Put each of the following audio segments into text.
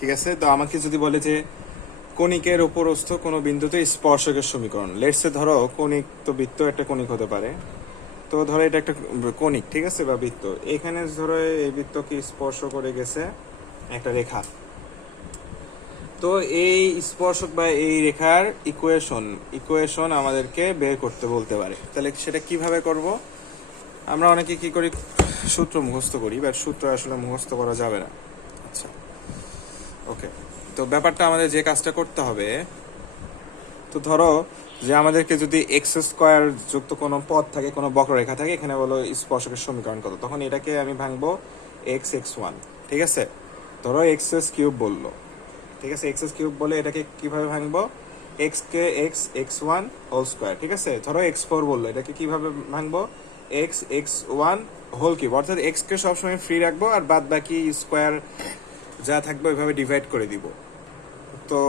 ঠিক আছে? তো আমাকে যদি বলে যে কণিকের উপরস্থ কোনো বিন্দুতে স্পর্শকের সমীকরণ। লেটসে ধরো কণিক তো বৃত্ত একটা কণিক হতে পারে। তো ধরো এটা একটা কণিক, ঠিক আছে? বা বৃত্ত। এখানে ধরো এই বৃত্তকে স্পর্শ করে গেছে? একটা রেখা। তো এই স্পর্শক বা এই রেখার ইকুয়েশন ইকুয়েশন আমাদেরকে বের করতে বলতে পারে। তাহলে সেটা কীভাবে করব? আমরা অনেকে কি করি? সূত্র মুখস্থ করি বাট সূত্র আসলে মুখস্থ করা যাবে না। ওকে। তো ব্যাপারটা আমাদের যে কাজটা করতে হবে, তো ধরো যে আমাদেরকে যদি এক্স স্কোয়ার যুক্ত কোনো পথ থাকে, কোনো বক্ররেখা থাকে, এখানে বলো স্পর্শকের সমীকরণ কত, তখন এটাকে আমি ভাঙবো এক্স এক্স ওয়ান, ঠিক আছে? ধরো এক্স এস কিউব বলল, ঠিক আছে? এক্স এস কিউব বলে এটাকে কীভাবে ভাঙবো? এক্স কে X X one whole square, ঠিক আছে? ধরো এক্স ফোর বলল, এটাকে কীভাবে ভাঙবো? X X one whole cube, অর্থাৎ এক্স কে সবসময় ফ্রি রাখব আর বাদ বাকি স্কোয়ার যা থাকবে ওইভাবে ডিভাইড করে দিব। তো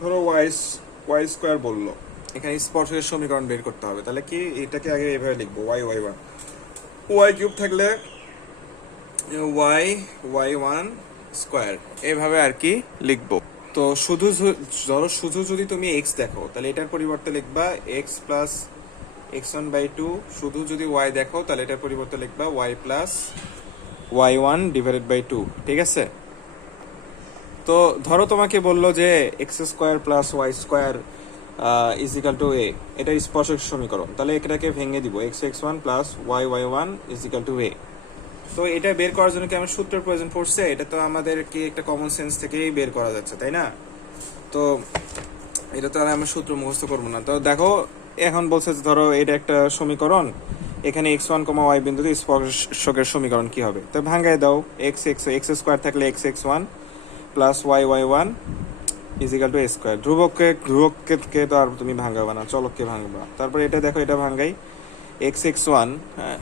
ধরো ওয়াইস, ওয়াই স্কোয়ার বলল, এখানে স্পর্শের সমীকরণ বের করতে হবে। তাহলে কি এটাকে আগে এইভাবে লিখব? Y Y one Y cube থাকলে ওয়াই ওয়াই ওয়ান স্কোয়ার এইভাবে আর কি লিখব। তো শুধু ধরো শুধু যদি তুমি এক্স দেখো, তাহলে এটার পরিবর্তে লিখবা X plus X one by two শুধু যদি ওয়াই দেখো, তাহলে এটার পরিবর্তে লিখবা Y plus Y one divided by two ঠিক আছে? তো ধরো তোমাকে বলল যে X square plus Y square is equal to A এটা স্পর্শক সমীকরণ। তাহলে এটাকে ভেঙে দিব। X X one plus Y Y one is equal to A তো এটা বের করার জন্য কি আমার সূত্রের প্রয়োজন পড়ছে? এটা তো আমাদের কি একটা কমন সেন্স থেকেই বের করা যাচ্ছে, তাই না? তো এটা তো আর আমরা সূত্র মুখস্থ করব না। তো দেখো, এখন বলছে যে ধরো এটা একটা সমীকরণ, এখানে এক্স ওয়ান কমা ওয়াই বিন্দুতে স্পর্শকের সমীকরণ কি হবে? তো ভাঙ্গায় দাও এক্স এক্স এক্স স্কোয়ার থাকলে X X one plus Y Y one is equal to square ধ্রুবককে ধ্রুবককে তো আর তুমি ভাঙাবা না, চলককে ভাঙবা। তারপরে এটা দেখো, এটা ভাঙ্গাই এক্স এক্স ওয়ান হ্যাঁ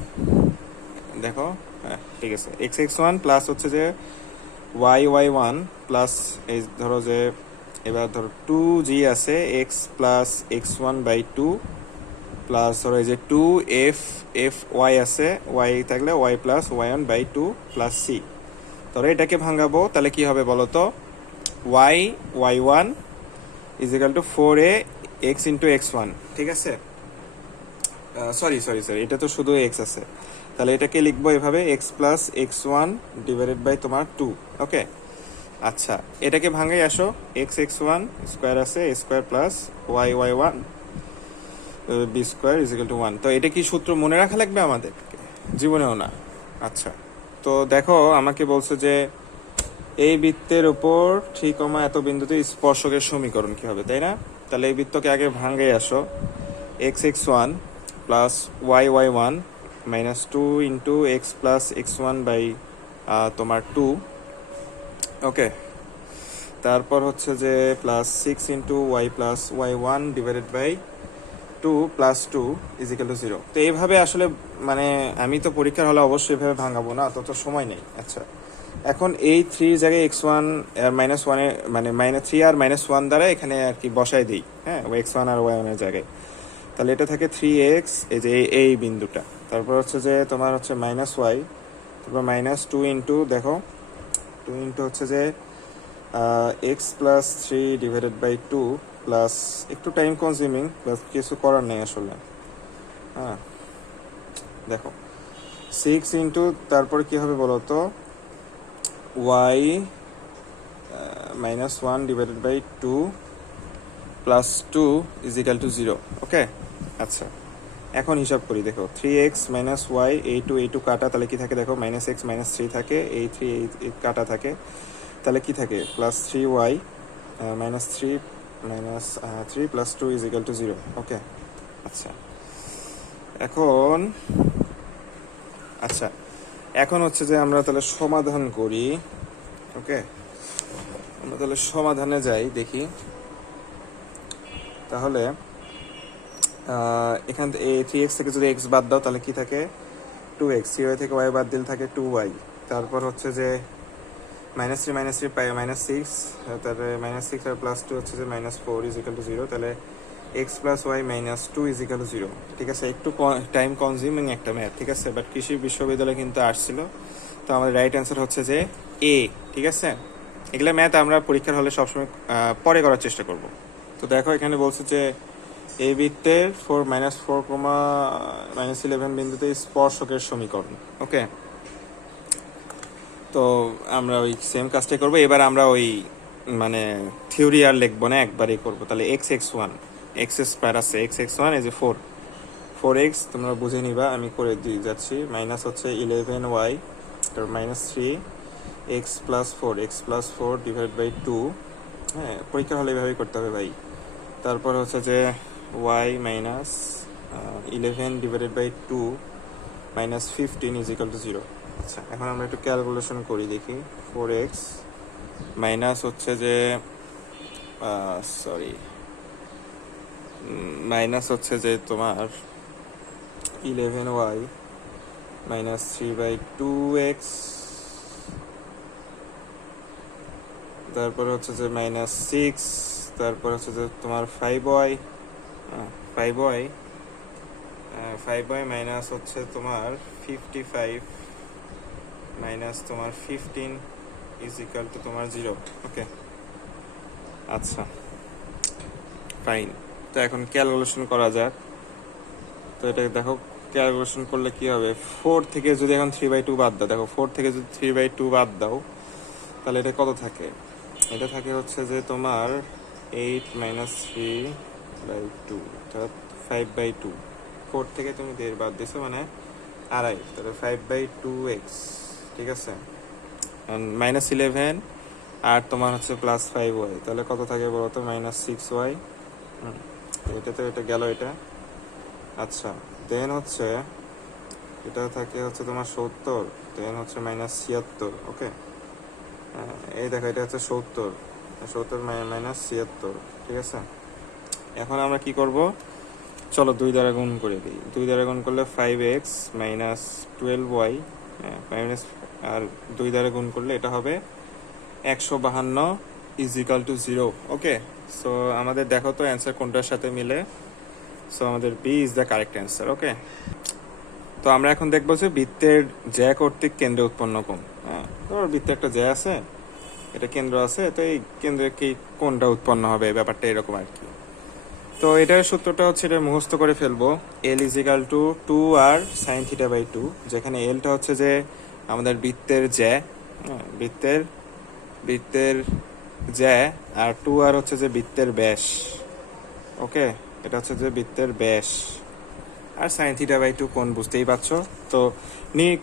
দেখো হ্যাঁ ঠিক আছে। এক্স এক্স ওয়ান প্লাস হচ্ছে যে ওয়াই ওয়াই ওয়ান প্লাস এই ধরো যে এবার ধরো টু জি আছে X plus X one by two plus ধরো এই যে টু এফ এফ ওয়াই আছে ওয়াই থাকলে Y plus Y one by two plus C ধরো এটাকে ভাঙাবো, তাহলে কি হবে বলো তো? Y Y one is equal to four A X into X one ঠিক আছে? সরি সরি সরি এটা তো শুধু এক্স আছে। তাহলে এটাকে লিখব এভাবে X plus X one divided by তোমার টু ওকে আচ্ছা এটাকে ভাঙাই আসো এক্স এক্স ওয়ান স্কোয়ার আছে square plus Y Y one B square is equal to one তো এটা কি সূত্র মনে রাখা লাগবে আমাদের জীবনেও না। আচ্ছা। তো দেখো, আমাকে বলছে যে, এই বৃত্তের উপর ঠিক কমা এত বিন্দুতে স্পর্শকের সমীকরণ কি হবে, তাই না? তাহলে এই বৃত্তকে আগে ভাঙাই আসো। X X one plus Y Y one minus two into X plus X one by তোমার টু ওকে তারপর হচ্ছে যে plus six into Y plus Y one divided by two plus two is equal to zero তো এইভাবে আসলে মানে আমি তো পরীক্ষার হলে অবশ্যই এভাবে ভাঙাবো না, তত সময় নেই। আচ্ছা এখন এই থ্রির জায়গায় এক্স ওয়ান মাইনাস ওয়ানে মানে মাইনাস থ্রি আর মাইনাস ওয়ান দ্বারা এখানে আর কি বসাই দিই হ্যাঁ এক্স ওয়ান আর ওয়াই ওয়ানের জায়গায়। তাহলে এটা থাকে থ্রি এক্স এই যে এই বিন্দুটা। তারপর হচ্ছে যে তোমার হচ্ছে মাইনাস ওয়াই তারপর মাইনাস টু ইন্টু দেখো টু ইন্টু হচ্ছে যে X plus three divided by two plus একটু টাইম কনজিউমিং প্লাস কিছু করার নেই আসলে। হ্যাঁ দেখো। সিক্স ইন্টু তারপর কি হবে বলো তো Y minus one divided by two plus two is equal to zero okay আচ্ছা এখন হিসাব করি, দেখো থ্রি এক্স মাইনাস ওয়াই এই টু এই টু কাটা, তাহলে কি থাকে দেখো? মাইনাস এক্স মাইনাস থ্রি থাকে এই থ্রি এই কাটা থাকে, তাহলে কি থাকে? Plus three Y minus three minus three plus two is equal to zero okay আচ্ছা এখন আচ্ছা এখন হচ্ছে যে আমরা তাহলে সমাধান করি ওকে আমরা তাহলে সমাধানে যাই, দেখি। তাহলে এখান থেকে থ্রি এক্স থেকে যদি এক্স বাদ দাও, তাহলে কি থাকে? টু এক্স থ্রি ওয়াই থেকে ওয়াই বাদ দিলে থাকে টু ওয়াই তারপর হচ্ছে যে minus three minus three minus six তারপরে মাইনাস সিক্স আর প্লাস টু হচ্ছে যে minus four is equal to zero তাহলে X plus Y minus two is equal to zero. ঠিক আছে, একটু টাইম কনজিউমিং একটা ম্যাথ ঠিক আছে? বাট কৃষি বিশ্ববিদ্যালয় কিন্তু আসছিল। তো আমাদের রাইট অ্যান্সার হচ্ছে যে এ ঠিক আছে? এগুলো ম্যাথ আমরা পরীক্ষার হলে সবসময় পরে করার চেষ্টা করব। তো দেখো, এখানে বলছে যে এই বৃত্তের four minus four comma minus eleven বিন্দুতে স্পর্শকের সমীকরণ ওকে তো আমরা ওই সেম কাজটাই করব। এবার আমরা ওই মানে থিওরি আর লিখব না, একবারই করব। তাহলে X X one X square আছে এক্স এক্স ওয়ান এই যে ফোর ফোর এক্স তোমরা বুঝে নিবা, আমি করে দিয়ে যাচ্ছি। মাইনাস হচ্ছে ইলেভেন ওয়াই তারপর minus three X plus four X plus four divide by two হ্যাঁ পরীক্ষা হলে এভাবেই করতে হবে ভাই। তারপর হচ্ছে যে Y minus eleven divided by two minus fifteen is equal to zero আচ্ছা এখন আমরা একটু ক্যালকুলেশন করি, দেখি। ফোর এক্স মাইনাস হচ্ছে যে সরি মাইনাস হচ্ছে যে তোমার eleven Y minus three by two X তারপর হচ্ছে যে মাইনাস সিক্স তারপর হচ্ছে যে তোমার five Y five Y five Y minus হচ্ছে তোমার ফিফটি ফাইভ মাইনাস তোমার ফিফটিন ইজ ইকাল টু তোমার জিরো ওকে আচ্ছা ফাইন তো এখন ক্যালকুলেশন করা যাক। তো এটা দেখো ক্যালকুলেশন করলে কি হবে? ফোর থেকে যদি এখন থ্রি বাই টু বাদ দাও, দেখো ফোর থেকে যদি থ্রি বাই টু বাদ দাও, তাহলে এটা কত থাকে? এটা থাকে হচ্ছে যে তোমার eight minus three by two অর্থাৎ ফাইভ বাই টু ফোর থেকে তুমি দেড় বাদ দিছো মানে আড়াই, তাহলে ফাইভ বাই টু এক্স ঠিক আছে? মাইনাস ইলেভেন আর তোমার হচ্ছে প্লাস ফাইভ ওয়াই তাহলে কত থাকে বলো তো? মাইনাস সিক্স ওয়াই এটা তো এটা গেল এটা। আচ্ছা দেন হচ্ছে, এটা থাকে হচ্ছে তোমার সত্তর দেন হচ্ছে মাইনাস ছিয়াত্তর ওকে এই দেখো, এটা হচ্ছে সত্তর সত্তর মাইনাস ছিয়াত্তর, ঠিক আছে? এখন আমরা কি করব? চলো দুই দ্বারা গুণ করে দিই। দুই দ্বারা গুণ করলে five X minus twelve Y minus আর দুই দ্বারা গুণ করলে এটা হবে একশো বাহান্ন is equal to zero okay so আমাদের দেখো তো অ্যান্সার কোনটার সাথে মিলে। সো আমাদের B is the correct answer okay তো আমরা এখন দেখব যে বৃত্তের জ্যা কর্তৃক কেন্দ্রে উৎপন্ন কোণ হ্যাঁ ধরো বৃত্তে একটা জ্যা আছে এটা কেন্দ্র আছে তো এই কেন্দ্রে কি কোনটা উৎপন্ন হবে ব্যাপারটা এরকম আর কি। তো এটার সূত্রটা হচ্ছে এটা মুখস্থ করে ফেলব। L is equal to two r sine theta by two যেখানে এলটা হচ্ছে যে আমাদের বৃত্তের জ্যা। হ্যাঁ, বৃত্তের বৃত্তের জ্যা আর টু আর হচ্ছে যে বৃত্তের ব্যাস। ওকে? এটা হচ্ছে যে বৃত্তের ব্যাস। আর সাইন থিটা বাই টু কোন বুঝতেই পারছ? তো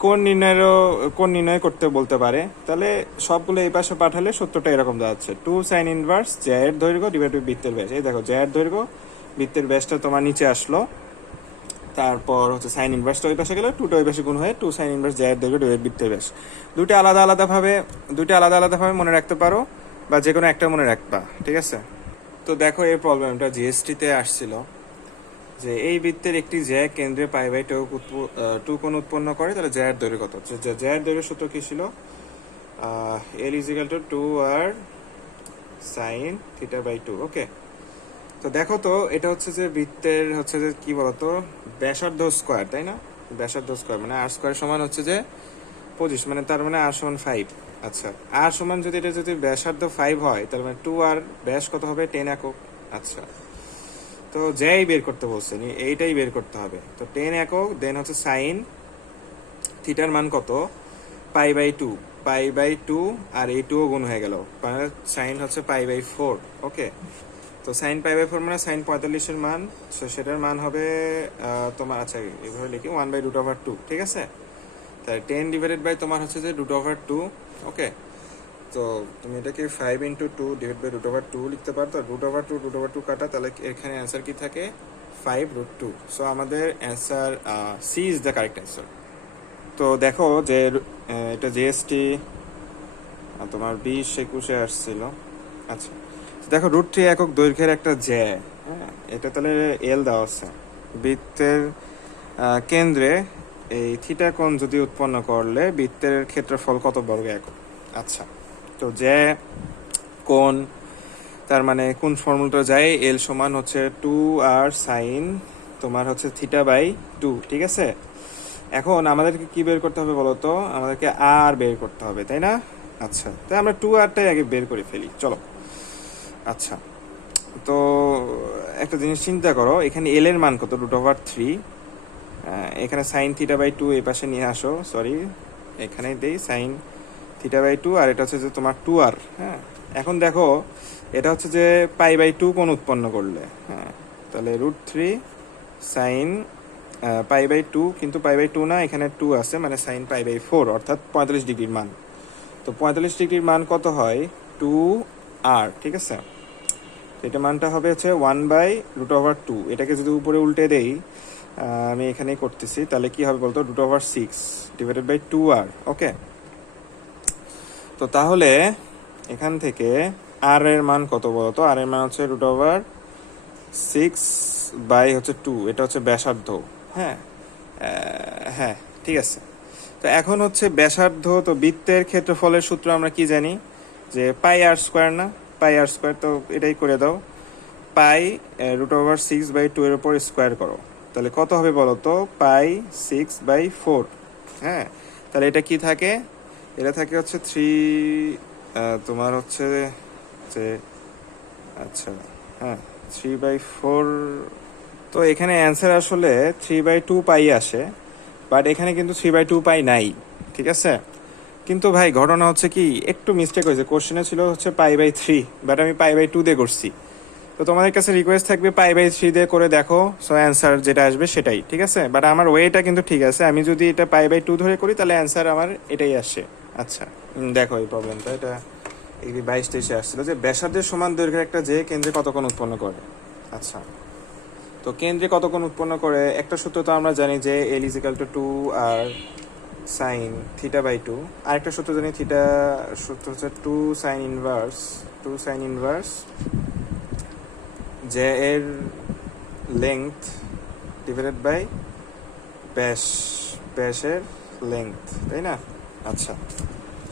কোন নির্ণয়েরও কোন নির্ণয় করতে বলতে পারে। তাহলে সবগুলো এই পাশে পাঠালে সত্যটা এরকম যাচ্ছে টু সাইন ইনভার্স জ্যায়ের দৈর্ঘ্য ডিভাইড বৃত্তের ব্যাস। এই দেখো জ্যায়ের দৈর্ঘ্য, বৃত্তের ব্যাসটা তোমার নিচে আসলো। তারপর হচ্ছে সাইন ইনভার্সটা ওই পাশে গেলে টুটা ওই পাশে গুণ হয়ে টু সাইন ইনভার্স জ্যায়ের দৈর্ঘ্য ডিভাইড বৃত্তের ব্যাস। দুটো আলাদা আলাদাভাবে দুটো আলাদা আলাদাভাবে মনে রাখতে পারো। বা যে কোনো একটা মনে রাখবা, ঠিক আছে? তো দেখো এই প্রবলেমটা জিএসটিতে আসছিল, যে এই বৃত্তের একটি জ্যা কেন্দ্রে পাই বাই টু টু কোণ উৎপন্ন করে, তাহলে জ্যায়ের দৈর্ঘ্য কত? জ্যায়ের দৈর্ঘ্য সূত্র কি ছিল? L is equal to two r sine theta by two okay তো দেখো তো, এটা হচ্ছে যে বৃত্তের হচ্ছে যে কি বলতো? ব্যাসার্ধ স্কোয়ার তাই না? ব্যাসার্ধ স্কোয়ার মানে আর স্কোয়ার সমান হচ্ছে যে পঁচিশ মানে তার মানে আর সমান ফাইভ আচ্ছা আর সমান যদি এটা যদি ব্যাসার্ধ ফাইভ হয়, তার মানে টু আর ব্যাস কত হবে? টেন একক। আচ্ছা তো যাই বের করতে বলছেন, এইটাই বের করতে হবে। তো টেন একক দেন হচ্ছে সাইন থিটার মান কত? Pi by two pi by two আর এই টুও গুণ হয়ে গেল। সাইন হচ্ছে পাই বাই ফোর ওকে তো সাইন পাই বাই ফোর মানে সাইন পঁয়তাল্লিশের মান সেটার মান হবে তোমার আচ্ছা এইভাবে লিখি one by root over two ঠিক আছে? তাই টেন ডিভাইডেড বাই তোমার হচ্ছে যে রুট ওভার টু ওকে তো তুমি এটাকে five into two divide by root over two লিখতে পারো। তো root over two root over two কাটা, তাহলে এখানে অ্যান্সার কি থাকে? ফাইভ রুট টু সো আমাদের answer C is the correct answer তো দেখো যে এটা জিএসটি তোমার বিশ একুশে আসছিল। আচ্ছা দেখো রুট থ্রি একক দৈর্ঘ্যের একটা জ্যা হ্যাঁ? এটা তাহলে এল দেওয়া আছে। বৃত্তের কেন্দ্রে এই থিটা কোণ যদি উৎপন্ন করলে বৃত্তের ক্ষেত্রফল কত বর্গ একক আচ্ছা তো যে কোন তার মানে কোন ফর্মুলাটা যায়? এল সমান হচ্ছে টু আর সাইন তোমার হচ্ছে থিটা বাই টু ঠিক আছে? এখন আমাদেরকে কি বের করতে হবে বলো তো আমাদেরকে আর বের করতে হবে, তাই না? আচ্ছা তাই আমরা টু আরটাই আগে বের করে ফেলি, চলো। আচ্ছা তো একটা জিনিস চিন্তা করো, এখানে এল এর মান কত? রুট ওভার থ্রি এখানে সাইন থিটা বাই টু এই পাশে নিয়ে আসো সরি এখানে দেই সাইন থিটা বাই টু আর এটা হচ্ছে যে তোমার টু আর হ্যাঁ? এখন দেখো, এটা হচ্ছে যে পাই বাই টু কোন উৎপন্ন করলে হ্যাঁ? তাহলে root three sine pi by two কিন্তু পাই বাই টু না, এখানে টু আছে মানে সাইন পাই বাই ফোর অর্থাৎ পঁয়তাল্লিশ ডিগ্রির মান। তো পঁয়তাল্লিশ ডিগ্রির মান কত হয়? টু আর ঠিক আছে? এটা মানটা হবে হচ্ছে one by root over two এটাকে যদি উপরে উল্টে দেই আমি এখানেই করতেছি। তাহলে কি হবে বলতো? Root over six divided by two R okay তো তাহলে এখান থেকে আর এর মান কত বলতো? আর এর মান হচ্ছে রুট ওভার সিক্স বাই হচ্ছে টু এটা হচ্ছে ব্যাসার্ধ হ্যাঁ? হ্যাঁ ঠিক আছে। তো এখন হচ্ছে ব্যাসার্ধ, তো বৃত্তের ক্ষেত্রফলের সূত্র আমরা কি জানি? যে পাই আর স্কোয়ার না? পাই আর স্কোয়ার তো এটাই করে দাও। Pi root over six by two এর উপর স্কোয়ার করো। তাহলে কত হবে বলো তো? পাই সিক্স বাই ফোর হ্যাঁ তাহলে এটা কি থাকে? এটা থাকে হচ্ছে থ্রি তোমার হচ্ছে যে আচ্ছা হ্যাঁ থ্রি বাই ফোর তো এখানে অ্যান্সার আসলে থ্রি বাই টু পাই আসে বাট এখানে কিন্তু থ্রি বাই টু পাই নাই, ঠিক আছে? কিন্তু ভাই, ঘটনা হচ্ছে কি, একটু মিস্টেক হয়েছে। কোশ্চেনে ছিল হচ্ছে পাই বাই থ্রি বাট আমি পাই বাই টু দিয়ে করছি। তো তোমাদের কাছে রিকোয়েস্ট থাকবে পাই বাই থ্রি দিয়ে করে দেখো। সো অ্যান্সার যেটা আসবে সেটাই, ঠিক আছে? বাট আমার ওয়েটা কিন্তু ঠিক আছে। আমি যদি এটা পাই বাই টু ধরে করি, তাহলে অ্যান্সার আমার এটাই আসে। আচ্ছা দেখো এই প্রবলেমটা এটা এই বাইশ তেইশে আসছিল যে ব্যাসার্ধের সমান দৈর্ঘ্যের একটা যে কেন্দ্রে কতক্ষণ উৎপন্ন করে। আচ্ছা তো কেন্দ্রে কতক্ষণ উৎপন্ন করে? একটা সূত্র তো আমরা জানি যে L is equal to two r sine theta by two আরেকটা সূত্র জানি থিটা সূত্র হচ্ছে two sine inverse two sine inverse যে এর লেংথ ডিভাইডেড বাই ব্যাস ব্যাসের লেংথ তাই না? আচ্ছা।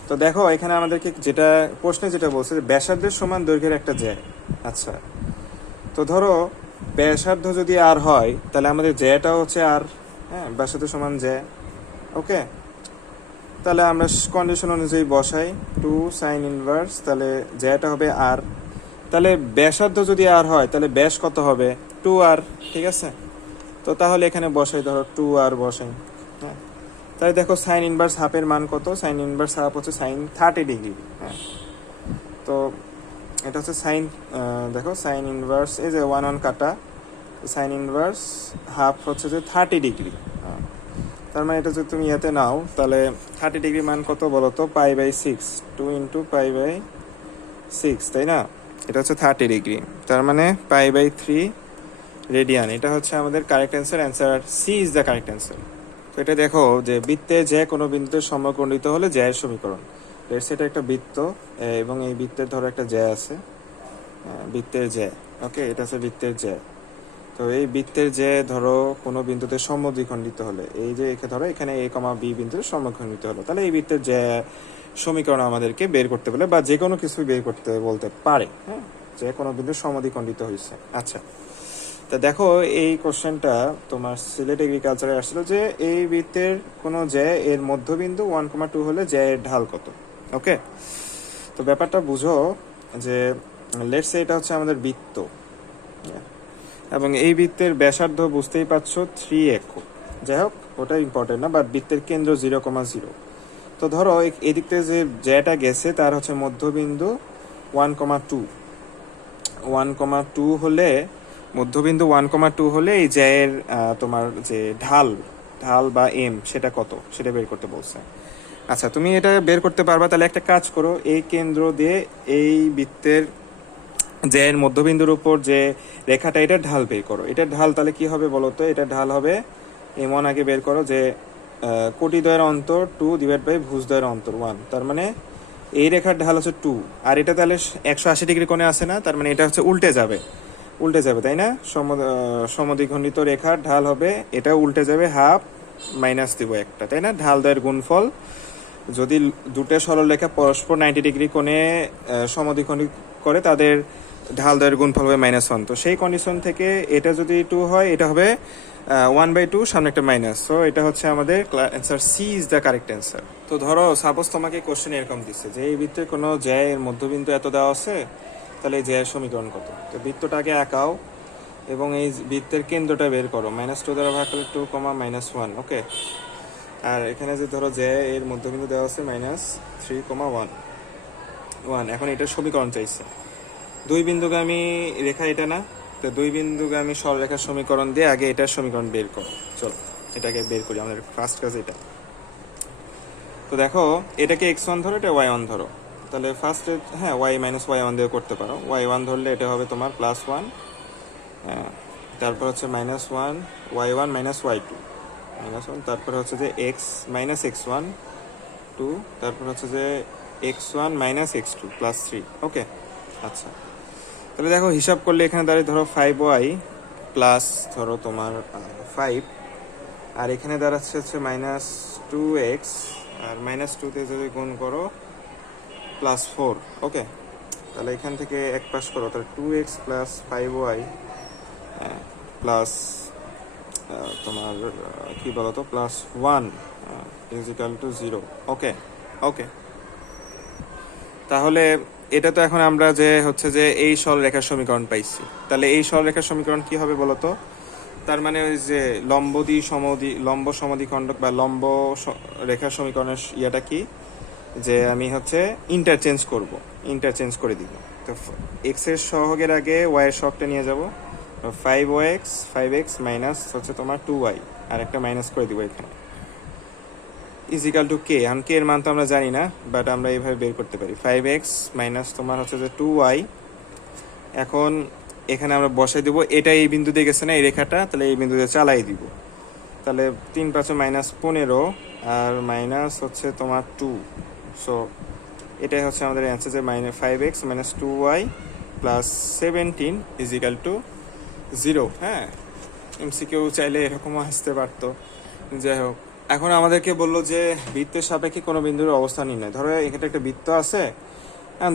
তো দেখো, এখানে আমাদেরকে যেটা প্রশ্নে যেটা বলছে যে ব্যাসার্ধের সমান দৈর্ঘ্যের একটা জ্যা। আচ্ছা। তো ধরো, ব্যাসার্ধ যদি আর হয়, তাহলে আমাদের জ্যাটাও হচ্ছে আর হ্যাঁ? ব্যাসার্ধ সমান জ্যা। ওকে? তাহলে আমরা কন্ডিশন অনুযায়ী বসাই। টু সাইন ইনভার্স তাহলে জ্যাটা হবে আর তাহলে ব্যাসার্ধ যদি আর হয়, তাহলে ব্যাস কত হবে? টু আর ঠিক আছে? তো তাহলে এখানে বসাই, ধরো টু আর বসাই। হ্যাঁ? তাহলে দেখো সাইন ইনভার্স হাফের মান কত? সাইন ইনভার্স হাফ হচ্ছে সাইন থার্টি ডিগ্রি হ্যাঁ? তো এটা হচ্ছে সাইন দেখো সাইন ইনভার্স এই যে ওয়ান ওয়ান কাটা সাইন ইনভার্স হাফ হচ্ছে যে থার্টি ডিগ্রি তার মানে এটা যদি তুমি ইয়েতে নাও, তাহলে থার্টি ডিগ্রি মান কত বলো তো pi by six two into pi by six তাই না? এটা হচ্ছে থার্টি ডিগ্রি তার মানে পাই বাই থ্রি রেডিয়ান এটা হচ্ছে আমাদের correct answer answer C is the correct answer তো এটা দেখো যে বৃত্তে যে কোনো বিন্দুতে সমকণ্ডিত হলে জ্যায়ের সমীকরণ। এর সেটা একটা বৃত্ত এবং এই বৃত্তের ধরো একটা জ্যা আছে বৃত্তের জ্যা ওকে এটা হচ্ছে বৃত্তের জ্যা তো এই বৃত্তের যে ধরো কোনো বিন্দুতে সমদ্বিখণ্ডিত হলে, এই যে এখানে ধরো এখানে এ কমা বি বিন্দুতে সমদ্বিখণ্ডিত হলো, তাহলে এই বৃত্তের যে সমীকরণ আমাদেরকে বের করতে বলে বা যে কোনো কিছু বের করতে বলতে পারে হ্যাঁ? যে কোনো বিন্দু সমদ্বিখণ্ডিত হয়েছে। আচ্ছা তা দেখো এই কোশ্চেনটা তোমার সিলেট এগ্রিকালচারে আসছিল যে এই বৃত্তের কোনো জ্যা এর মধ্যবিন্দু ওয়ান কমা টু হলে জ্যা এর ঢাল কত? ওকে তো ব্যাপারটা বুঝো যে লেটস এটা হচ্ছে আমাদের বৃত্ত হ্যাঁ? এবং এই বৃত্তের ব্যাসার্ধ বুঝতেই পারছ থ্রি একক যাই হোক, ওটা ইম্পর্টেন্ট না বাট বৃত্তের কেন্দ্র জিরো কমা জিরো তো ধরো এদিক থেকে যে জ্যাটা গেছে, তার হচ্ছে মধ্যবিন্দু one comma two one comma two হলে, মধ্যবিন্দু ওয়ান কমা টু হলে এই জ্যায়ের তোমার যে ঢাল ঢাল বা এম সেটা কত? সেটা বের করতে বলছে। আচ্ছা তুমি এটা বের করতে পারবা, তাহলে একটা কাজ করো, এই কেন্দ্র দিয়ে এই বৃত্তের জ্যায়ের মধ্যবিন্দুর উপর যে রেখাটা, এটা ঢাল বের করো। এটার ঢাল তাহলে কি হবে বলো তো? এটার ঢাল হবে এমন আগে বের করো যে কোটি দ্বয়ের অন্তর, টু ডিভাইড বাই ভুজ দ্বয়ের অন্তর ওয়ান তার মানে এই রেখার ঢাল হচ্ছে টু আর এটা তাহলে একশো আশি ডিগ্রি কোণে আসে না? তার মানে এটা হচ্ছে উল্টে যাবে। উল্টে যাবে, তাই না? সমদ্বিখণ্ডিত রেখার ঢাল হবে, এটা উল্টে যাবে হাফ মাইনাস দিব একটা, তাই না? ঢাল দ্বয়ের গুণফল। যদি দুটো সরলরেখা পরস্পর নাইনটি ডিগ্রি কোণে সমদ্বিখণ্ডিত করে, তাদের ঢাল দ্বয়ের গুণফল হবে মাইনাস ওয়ান তো সেই কন্ডিশন থেকে এটা যদি টু হয়, এটা হবে ওয়ান বাই টু সামনে একটা মাইনাস সো এটা হচ্ছে আমাদের answer C is the correct answer তো ধরো সাপোজ তোমাকে কোশ্চেন এরকম দিচ্ছে যে, এই বৃত্তে কোনো জ্যায়ের মধ্যবিন্দু এত দেওয়া আছে, তাহলে এই জ্যায়ের সমীকরণ কত? তো বৃত্তটাকে আঁকাও এবং এই বৃত্তের কেন্দ্রটা বের করো। মাইনাস টু দ্বারা ভাগ করলে two comma minus one okay আর এখানে যে ধরো যে এর মধ্যবিন্দু দেওয়া আছে minus three comma one one এখন এটার সমীকরণ চাইছে। দুই বিন্দুগামী রেখা এটা না? তো দুই বিন্দুগামী সরলরেখার সমীকরণ দিয়ে আগে এটার সমীকরণ বের করো। চলো, এটাকে বের করি, আমাদের ফার্স্ট কাজ এটা। তো দেখো, এটাকে এক্স ওয়ান ধরো, এটা ওয়াই ওয়ান ধরো। তাহলে ফার্স্টে হ্যাঁ ওয়াই মাইনাস ওয়াই ওয়ান দিয়ে করতে পারো। ওয়াই ওয়ান ধরলে এটা হবে তোমার প্লাস ওয়ান তারপর হচ্ছে minus one Y one minus Y two minus one তারপর হচ্ছে যে X minus X one two তারপর হচ্ছে যে X one minus X two plus three okay আচ্ছা। তাহলে দেখো, হিসাব করলে এখানে দাঁড়িয়ে ধরো ফাইভ ওয়াই প্লাস ধরো তোমার ফাইভ আর এখানে দাঁড়াচ্ছে হচ্ছে মাইনাস টু এক্স আর মাইনাস টুতে যদি গুণ করো প্লাস ফোর ওকে তাহলে এখান থেকে এক পাস করো, তাহলে two X plus five Y plus তোমার কি বলতো? Plus one is equal to zero okay okay তাহলে এটা তো এখন আমরা যে হচ্ছে যে এই সরলরেখার সমীকরণ পাইছি। তাহলে এই সরলরেখার সমীকরণ কি হবে বলতো? তার মানে ওই যে লম্বদি সমদি, লম্ব সমদ্বিখণ্ডক বা লম্ব রেখার সমীকরণের ইয়েটা কি? যে আমি হচ্ছে ইন্টারচেঞ্জ করব ইন্টারচেঞ্জ করে দিব। তো এক্সের সহগের আগে ওয়াই এর সহগটা নিয়ে যাব। ফাইভ ও এক্স ফাইভ এক্স মাইনাস হচ্ছে তোমার টু ওয়াই আর একটা মাইনাস করে দিব এখানে। ইজিক্যাল টু কে এখন কে এর মান তো আমরা জানি না বাট আমরা এইভাবে বের করতে পারি। ফাইভ এক্স মাইনাস তোমার হচ্ছে যে টু ওয়াই এখন এখানে আমরা বসাই দেবো, এটা এই বিন্দু দিয়ে গেছে না, এই রেখাটা, তাহলে এই বিন্দুতে চালাই দিব। তাহলে তিন পাঁচে মাইনাস পনেরো, আর মাইনাস হচ্ছে তোমার টু সো এটাই হচ্ছে আমাদের অ্যান্সার যে minus five X minus two Y plus seventeen is equal to zero হ্যাঁ এমসিকেও চাইলে এরকমও আসতে পারতো। যাই হোক। এখন আমাদেরকে বলল যে বৃত্তের সাপেক্ষে কোনো বিন্দুর অবস্থান নির্ণয় ধরো এখানে একটা বৃত্ত আছে।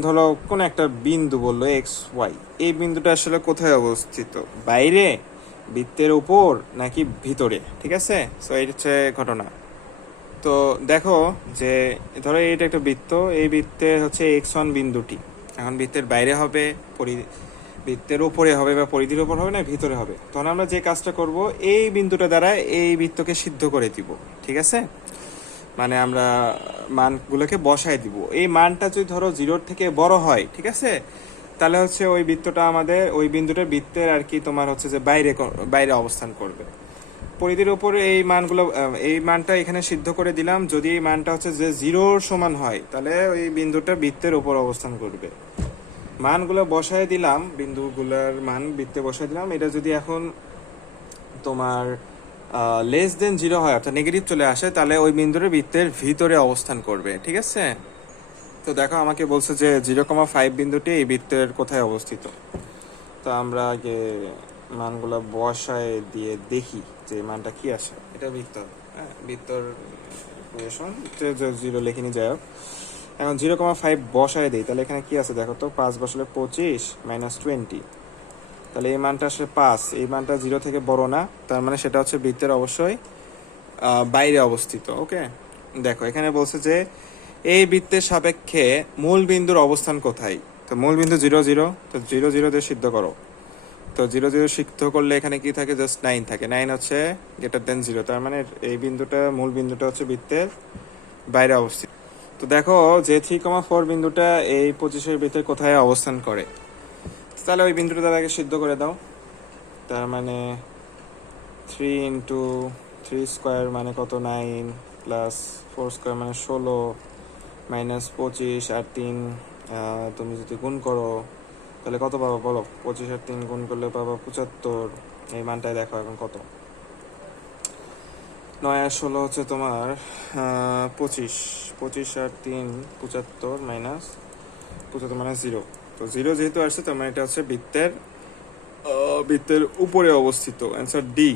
ধরো কোনো একটা বিন্দু বলল এক্স, ওয়াই। এই বিন্দুটা আসলে কোথায় অবস্থিত? বাইরে? বৃত্তের উপর? নাকি ভিতরে? ঠিক আছে? সো এটা হচ্ছে ঘটনা। তো দেখো যে ধরো এইটা একটা বৃত্ত। এই বৃত্তে হচ্ছে এক্স ওয়ান বিন্দুটি। এখন বৃত্তের বাইরে হবে, পরি- বৃত্তের উপরে হবে বা পরিধির উপর হবে না, ভিতরে হবে। তখন আমরা যে কাজটা করব, এই বিন্দুটা দ্বারা এই বৃত্তকে সিদ্ধ করে দিব, ঠিক আছে? মানে আমরা মানগুলোকে বসায় দিব। এই মানটা যদি ধরো জিরোর থেকে বড় হয়, ঠিক আছে? তাহলে হচ্ছে ওই বৃত্তটা আমাদের, ওই বিন্দুটা বৃত্তের আর কি তোমার হচ্ছে যে বাইরে বাইরে অবস্থান করবে। পরিধির উপরে এই মানগুলো এই মানটা এখানে সিদ্ধ করে দিলাম। যদি এই মানটা হচ্ছে যে জিরোর সমান হয়, তাহলে ওই বিন্দুটা বৃত্তের উপর অবস্থান করবে। মানগুলো বসায় দিলাম, বিন্দুগুলোর মান বৃত্তে বসায় দিলাম। এটা যদি এখন তোমার লেস দেন জিরো হয়, অর্থাৎ নেগেটিভ চলে আসে, তাহলে ওই বিন্দুর বৃত্তের ভিতরে অবস্থান করবে, ঠিক আছে? তো দেখো, আমাকে বলছে যে জিরো কমা ফাইভ বিন্দুটি এই বৃত্তের কোথায় অবস্থিত? তো আমরা আগে মানগুলো বসায় দিয়ে দেখি যে মানটা কি আসে এটা বৃত্ত হ্যাঁ? বৃত্তর জিরো লেখিনি যাই হোক। এখন জিরো কমা ফাইভ বসায় দিই, তাহলে এখানে কি আছে দেখো তো? পাঁচ বসালে পঁচিশ মাইনাস টোয়েন্টি তাহলে এই মানটা আসলে পাঁচ, এই মানটা জিরো থেকে বড় না, তার মানে সেটা হচ্ছে বৃত্তের অবশ্যই বাইরে অবস্থিত ওকে দেখো, এখানে বলছে যে এই বৃত্তের সাপেক্ষে মূল বিন্দুর অবস্থান কোথায়? তো মূল বিন্দু জিরো জিরো তো জিরো জিরো দিয়ে সিদ্ধ করো। তো জিরো জিরো সিদ্ধ করলে এখানে কি থাকে? জাস্ট নাইন থাকে। নাইন হচ্ছে গ্রেটার দেন জিরো তার মানে এই বিন্দুটা, মূল বিন্দুটা হচ্ছে বৃত্তের বাইরে অবস্থিত। তো দেখো যে থ্রি কমা ফোর বিন্দুটা এই পঁচিশের ভিতরে কোথায় অবস্থান করে? তাহলে ওই বিন্দুটা তার আগে সিদ্ধ করে দাও। তার মানে থ্রি ইন্টু থ্রি স্কোয়ার মানে কত? নাইন প্লাস ফোর স্কোয়ার মানে ষোলো মাইনাস পঁচিশ আর তিন তুমি যদি গুণ করো, তাহলে কত পাবা বলো? পঁচিশ আর তিন গুণ করলে পাবা পঁচাত্তর। এই মানটাই দেখো এখন কত। নয়, ষোলো হচ্ছে তোমার পঁচিশ। পঁচিশ আর তিন, পঁচাত্তর মাইনাস পঁচাত্তর মাইনাস জিরো তো জিরো যেহেতু আসছে, তার মানে এটা হচ্ছে বৃত্তের বৃত্তের উপরে অবস্থিত। Answer D